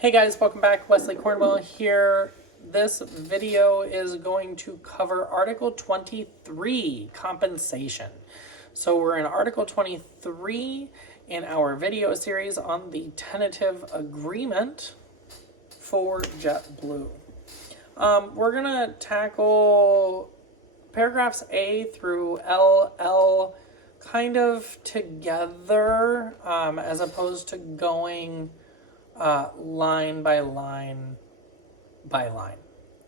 Hey guys, welcome back. Wesley Cornwell here. This video is going to cover Article 23, compensation. So we're in Article 23 in our video series on the tentative agreement for JetBlue. We're going to tackle paragraphs A through LL kind of together as opposed to going line by line by line.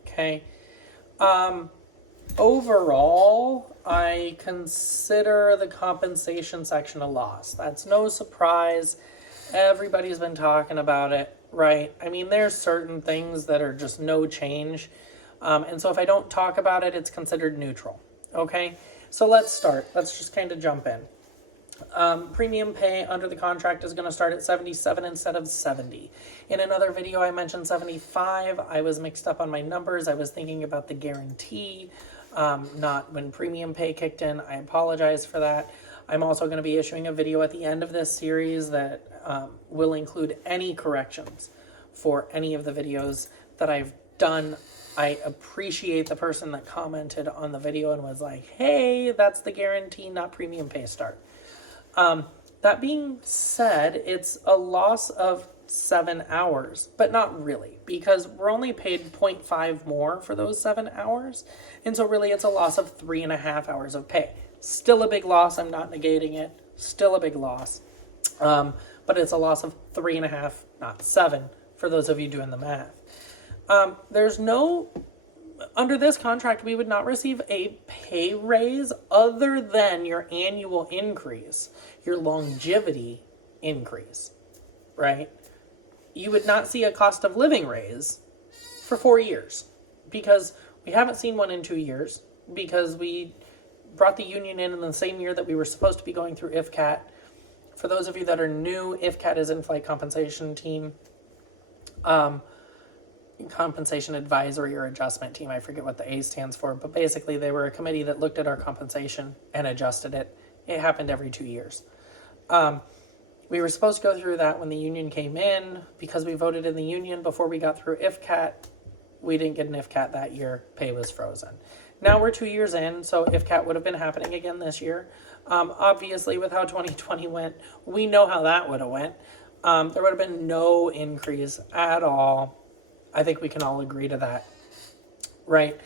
Okay. Overall, I consider the compensation section a loss. That's no surprise. Everybody's been talking about it, right? I mean, there's certain things that are just no change. And so if I don't talk about it, it's considered neutral. Okay. So let's start. Let's just kind of jump in. Premium pay under the contract is going to start at 77 instead of 70. In another video, I mentioned 75. I was mixed up on my numbers. I was thinking about the guarantee, not when premium pay kicked in. I apologize for that. I'm also going to be issuing a video at the end of this series that will include any corrections for any of the videos that I've done. I appreciate the person that commented on the video and was like, hey, that's the guarantee, not premium pay start. That being said, it's a loss of 7 hours, but not really, because we're only paid 0.5 more for those 7 hours. And so really it's a loss of 3.5 hours of pay. Still a big loss. I'm not negating it. Still a big loss. But it's a loss of 3.5, not 7, for those of you doing the math. Under this contract, we would not receive a pay raise other than your annual increase, your longevity increase, right? You would not see a cost of living raise for 4 years because we haven't seen one in 2 years because we brought the union in the same year that we were supposed to be going through IFCAT. For those of you that are new, IFCAT is in-flight compensation team. Compensation advisory or adjustment team. I forget what the A stands for, but basically they were a committee that looked at our compensation and adjusted it. It happened every 2 years. We were supposed to go through that when the union came in. Because we voted in the union before we got through IFCAT, we didn't get an IFCAT that year. Pay was frozen. Now we're 2 years in, so IFCAT would have been happening again this year. Obviously, with how 2020 went, we know how that would have went. There would have been no increase at all. I think we can all agree to that, right?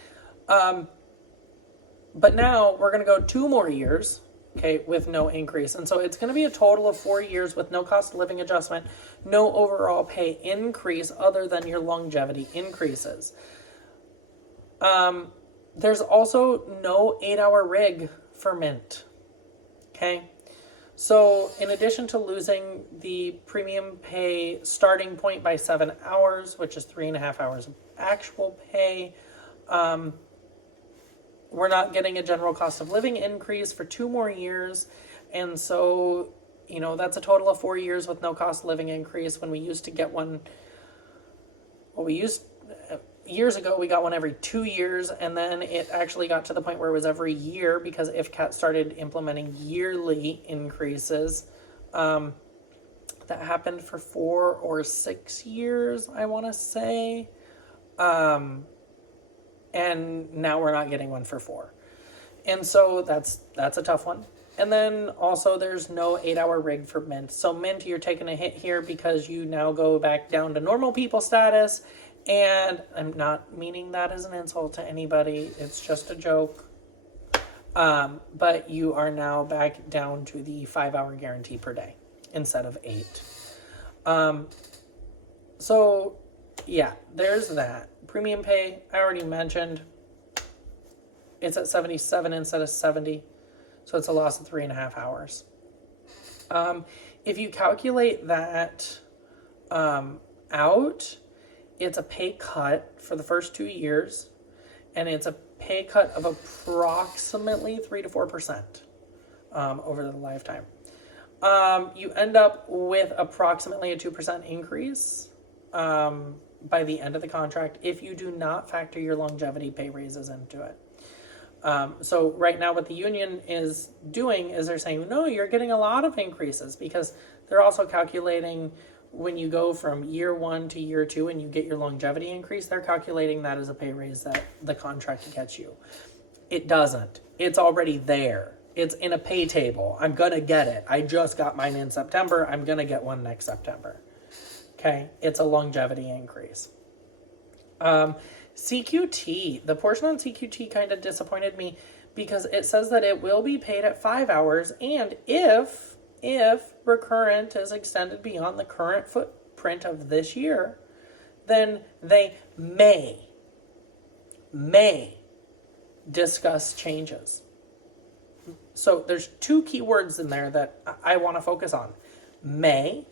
But now we're going to go 2 more years, okay, with no increase. And so it's going to be a total of 4 years with no cost of living adjustment, no overall pay increase other than your longevity increases. There's also no 8-hour rig for Mint, okay? So in addition to losing the premium pay starting point by 7 hours, which is 3.5 hours of actual pay, we're not getting a general cost of living increase for 2 more years. And so, that's a total of 4 years with no cost of living increase. When we used to get one, years ago, we got one every 2 years, and then it actually got to the point where it was every year because IFCAT started implementing yearly increases. That happened for 4 or 6 years, I want to say. And now we're not getting one for 4. And so that's a tough one. And then also there's no 8-hour rig for Mint. So Mint, you're taking a hit here because you now go back down to normal people status. And I'm not meaning that as an insult to anybody. It's just a joke. But you are now back down to the 5-hour guarantee per day instead of 8. So, yeah, there's that. Premium pay, I already mentioned. It's at 77 instead of 70. So it's a loss of 3.5 hours. If you calculate that out, it's a pay cut for the first 2 years, and it's a pay cut of approximately 3 to 4% over the lifetime. You end up with approximately a 2% increase by the end of the contract if you do not factor your longevity pay raises into it. So right now what the union is doing is they're saying, no, you're getting a lot of increases because they're also calculating when you go from year 1 to year 2 and you get your longevity increase, they're calculating that as a pay raise that the contract gets you. It doesn't. It's already there. It's in a pay table. I'm going to get it. I just got mine in September. I'm going to get one next September. Okay? It's a longevity increase. CQT, the portion on CQT kind of disappointed me because it says that it will be paid at 5 hours, and if recurrent is extended beyond the current footprint of this year, then they may discuss changes. So there's two key words in there that I want to focus on: may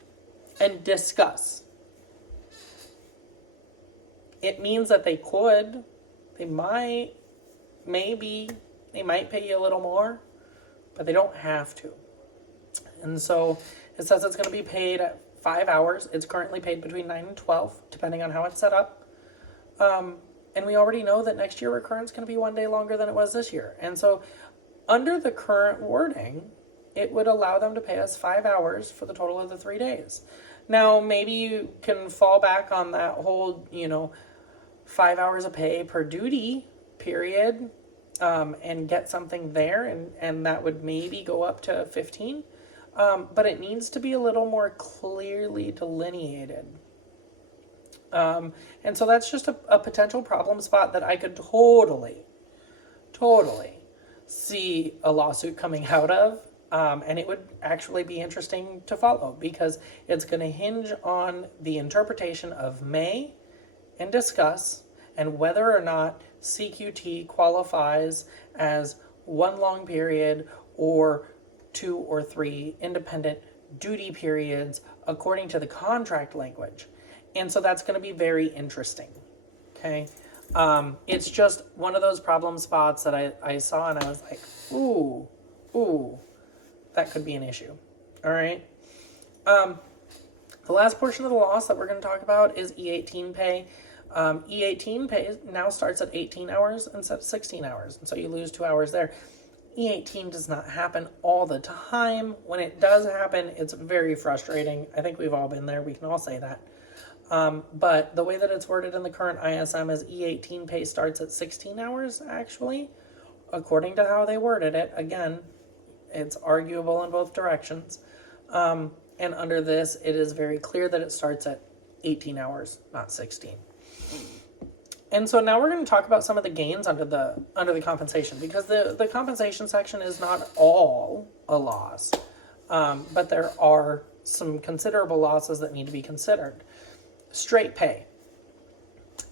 and discuss. It means that they could, they might, maybe, they might pay you a little more, but they don't have to. And so it says it's going to be paid at 5 hours. It's currently paid between 9 and 12, depending on how it's set up. And we already know that next year recurrence is going to be 1 day longer than it was this year. And so under the current wording, it would allow them to pay us 5 hours for the total of the 3 days. Now, maybe you can fall back on that whole, 5 hours of pay per duty period, and get something there, and that would maybe go up to 15. But it needs to be a little more clearly delineated. And so that's just a potential problem spot that I could totally see a lawsuit coming out of. And it would actually be interesting to follow because it's going to hinge on the interpretation of may and discuss, and whether or not CQT qualifies as one long period or 2 or 3 independent duty periods according to the contract language. And so that's going to be very interesting. Okay. It's just one of those problem spots that I saw and I was like, ooh, that could be an issue. All right. The last portion of the loss that we're going to talk about is E18 pay. E18 pay now starts at 18 hours instead of 16 hours. And so you lose 2 hours there. E18 does not happen all the time. When it does happen, it's very frustrating. I think we've all been there. We can all say that. But the way that it's worded in the current ISM is E18 pay starts at 16 hours, actually, according to how they worded it. Again, it's arguable in both directions. And under this, it is very clear that it starts at 18 hours, not 16. And so now we're going to talk about some of the gains under the compensation, because the compensation section is not all a loss, but there are some considerable losses that need to be considered. Straight pay.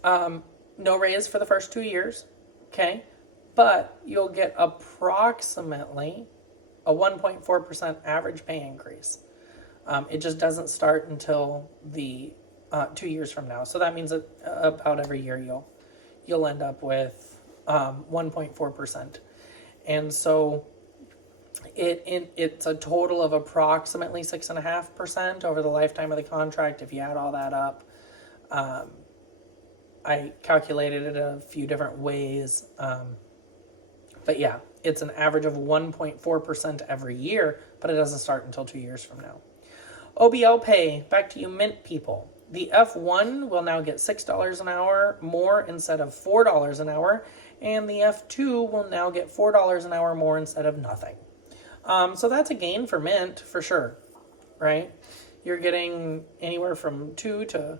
No raise for the first 2 years, okay? But you'll get approximately a 1.4% average pay increase. It just doesn't start until the 2 years from now. So that means that about every year you'll end up with 1.4%. And so it's a total of approximately 6.5% over the lifetime of the contract if you add all that up. I calculated it a few different ways. But yeah, it's an average of 1.4% every year, but it doesn't start until 2 years from now. OBL pay, back to you Mint people. The F1 will now get $6 an hour more instead of $4 an hour, and the F2 will now get $4 an hour more instead of nothing. So that's a gain for Mint for sure, right? You're getting anywhere from 2 to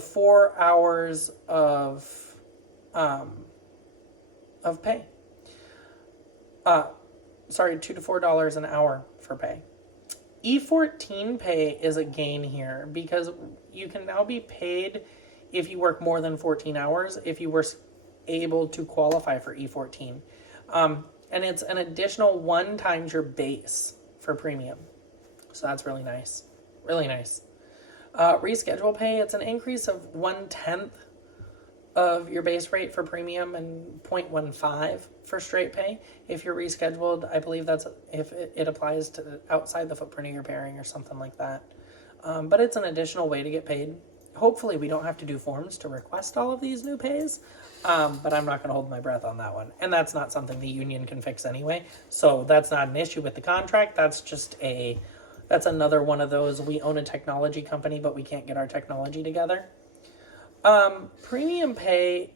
4 hours of pay. 2 to $4 an hour for pay. E14 pay is a gain here because you can now be paid if you work more than 14 hours if you were able to qualify for E14. And it's an additional 1 times your base for premium. So that's really nice. Really nice. Reschedule pay, it's an increase of 1/10 of your base rate for premium and 0.15 for straight pay. If you're rescheduled, I believe that's if it applies to outside the footprint of your pairing or something like that. But it's an additional way to get paid. Hopefully we don't have to do forms to request all of these new pays, but I'm not going to hold my breath on that one. And that's not something the union can fix anyway. So that's not an issue with the contract. That's just That's another one of those, we own a technology company, but we can't get our technology together. Premium pay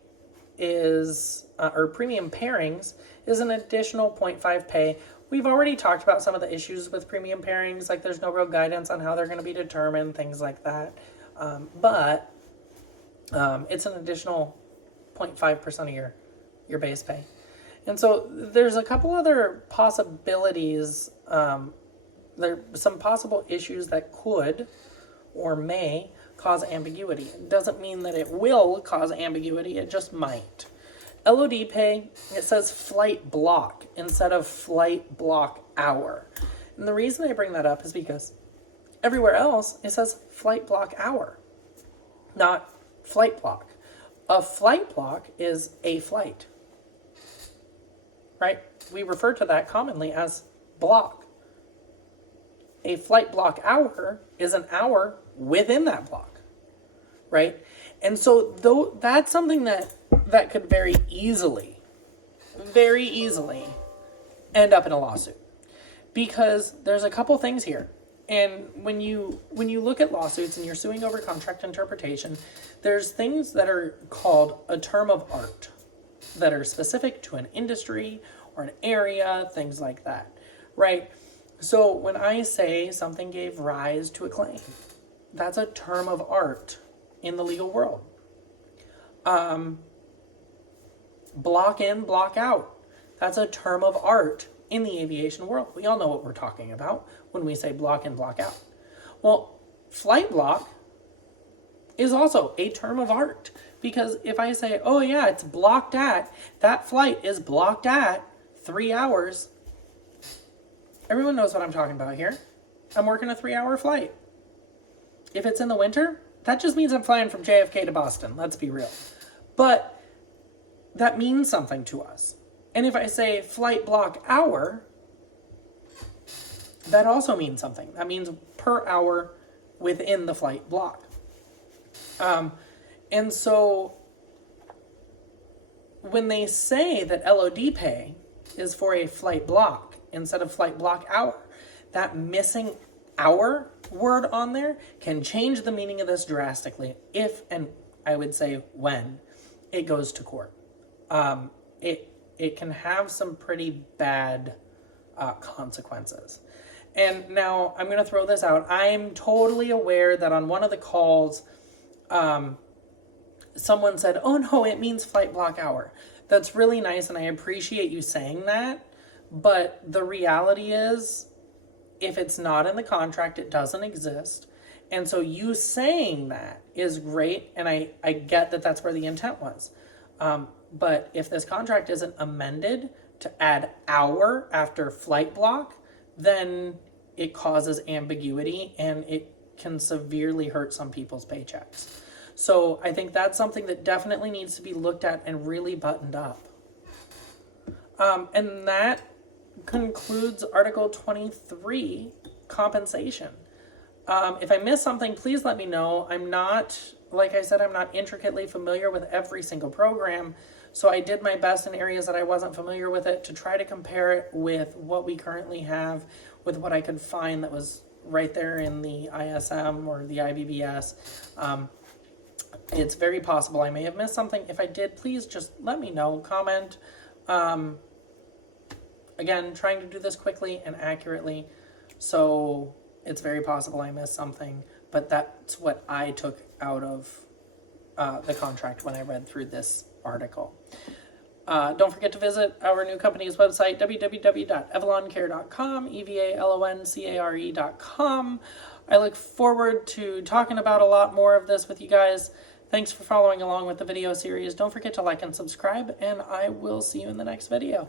is, or premium pairings is an additional 0.5 pay. We've already talked about some of the issues with premium pairings, like there's no real guidance on how they're going to be determined, things like that. But it's an additional 0.5% of your base pay. And so there's a couple other possibilities. There are some possible issues that could or may cause ambiguity. It doesn't mean that it will cause ambiguity, it just might. LOD pay, it says flight block instead of flight block hour. And the reason I bring that up is because everywhere else it says flight block hour, not flight block. A flight block is a flight, right? We refer to that commonly as block. A flight block hour is an hour within that block, right? And so though that's something that could very easily end up in a lawsuit, because there's a couple things here. And when you look at lawsuits and you're suing over contract interpretation, there's things that are called a term of art that are specific to an industry or an area, things like that, right? So when I say something gave rise to a claim, that's a term of art in the legal world. Block in, block out. That's a term of art in the aviation world. We all know what we're talking about when we say block in, block out. Well, flight block is also a term of art, because if I say, oh yeah, it's blocked at, that flight is blocked at 3 hours, everyone knows what I'm talking about here. I'm working a 3-hour flight. If it's in the winter, that just means I'm flying from JFK to Boston. Let's be real. But that means something to us. And if I say flight block hour, that also means something. That means per hour within the flight block. And so when they say that LOD pay is for a flight block instead of flight block hour, that missing hour word on there can change the meaning of this drastically if, and I would say when, it goes to court. It can have some pretty bad consequences. And now I'm going to throw this out. I'm totally aware that on one of the calls, someone said, oh no, it means flight block hour. That's really nice, and I appreciate you saying that. But the reality is, if it's not in the contract, it doesn't exist. And so you saying that is great, and I get that that's where the intent was. But if this contract isn't amended to add hour after flight block, then it causes ambiguity and it can severely hurt some people's paychecks. So I think that's something that definitely needs to be looked at and really buttoned up. And that concludes Article 23, compensation. If I missed something, please let me know. I'm not, like I said, I'm not intricately familiar with every single program, so I did my best in areas that I wasn't familiar with it to try to compare it with what we currently have, with what I could find that was right there in the ISM or the IBBS. It's very possible I may have missed something. If I did, please just let me know, comment. Again, trying to do this quickly and accurately, so it's very possible I missed something, but that's what I took out of the contract when I read through this article. Don't forget to visit our new company's website, www.evaloncare.com, evaloncare.com. I look forward to talking about a lot more of this with you guys. Thanks for following along with the video series. Don't forget to like and subscribe, and I will see you in the next video.